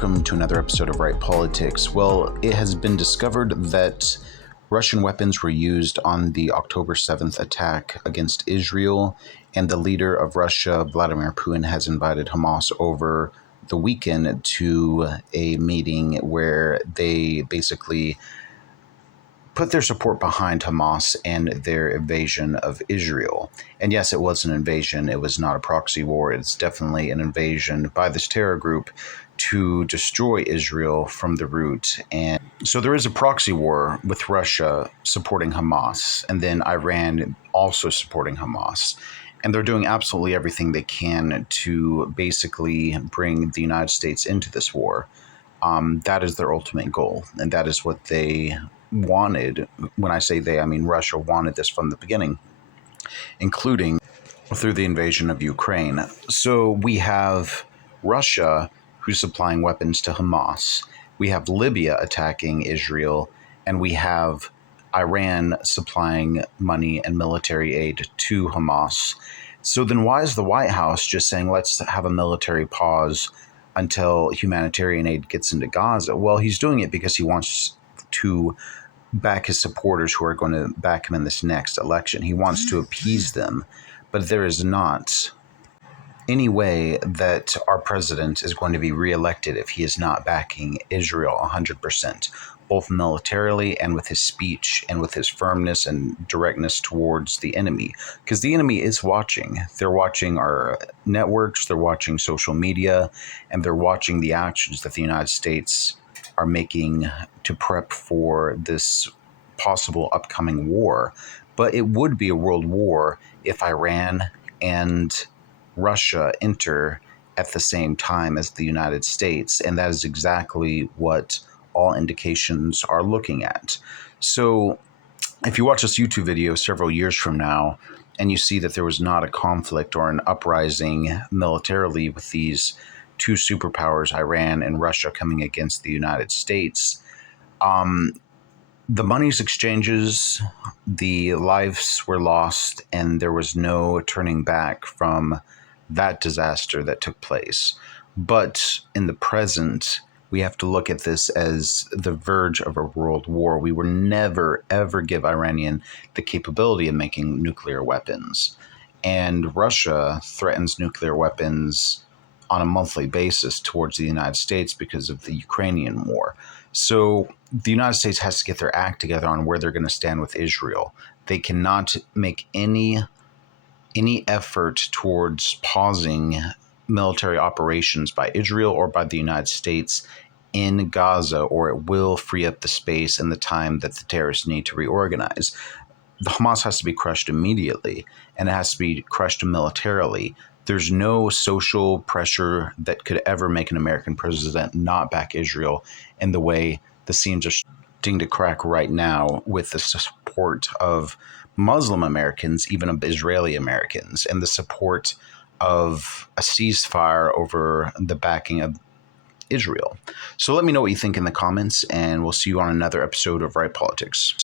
welcome to another episode of Right Politics. Well, it has been discovered that Russian weapons were used on the October 7th attack against Israel, and the leader of Russia, Vladimir Putin, has invited Hamas over the weekend to a meeting where they basically put their support behind Hamas and their invasion of Israel. And yes, it was an invasion. It was not a proxy war. It's definitely an invasion by this terror group to destroy Israel from the root. And so there is a proxy war with Russia supporting Hamas, and then Iran also supporting Hamas. And they're doing absolutely everything they can to basically bring the United States into this war. That is their ultimate goal, and that is what they wanted. When I say they, I mean Russia wanted this from the beginning, including through the invasion of Ukraine. So we have Russia, who's supplying weapons to Hamas. We have Libya attacking Israel, and we have Iran supplying money and military aid to Hamas. So then why is the White House just saying, let's have a military pause until humanitarian aid gets into Gaza? Well, he's doing it because he wants to back his supporters who are going to back him in this next election. He wants to appease them, but there is not any way that our president is going to be reelected if he is not backing Israel 100%, both militarily and with his speech and with his firmness and directness towards the enemy. Because the enemy is watching. They're watching our networks, they're watching social media, and they're watching the actions that the United States are making to prep for this possible upcoming war. But it would be a world war if Iran and Russia enter at the same time as the United States, and that is exactly what all indications are looking at. So if you watch this YouTube video several years from now and you see that there was not a conflict or an uprising militarily with these two superpowers, Iran and Russia, coming against the United States, the money's exchanges, the lives were lost, and there was no turning back from that disaster that took place. But in the present, we have to look at this as the verge of a world war. We will never, ever give Iranian the capability of making nuclear weapons. And Russia threatens nuclear weapons on a monthly basis towards the United States because of the Ukrainian war. So the United States has to get their act together on where they're going to stand with Israel. They cannot make any effort towards pausing military operations by Israel or by the United States in Gaza, or it will free up the space and the time that the terrorists need to reorganize. The Hamas has to be crushed immediately, and it has to be crushed militarily. There's no social pressure that could ever make an American president not back Israel in the way the seams are starting to crack right now with the support of Muslim Americans, even of Israeli Americans, and the support of a ceasefire over the backing of Israel. So let me know what you think in the comments, and we'll see you on another episode of Right Politics.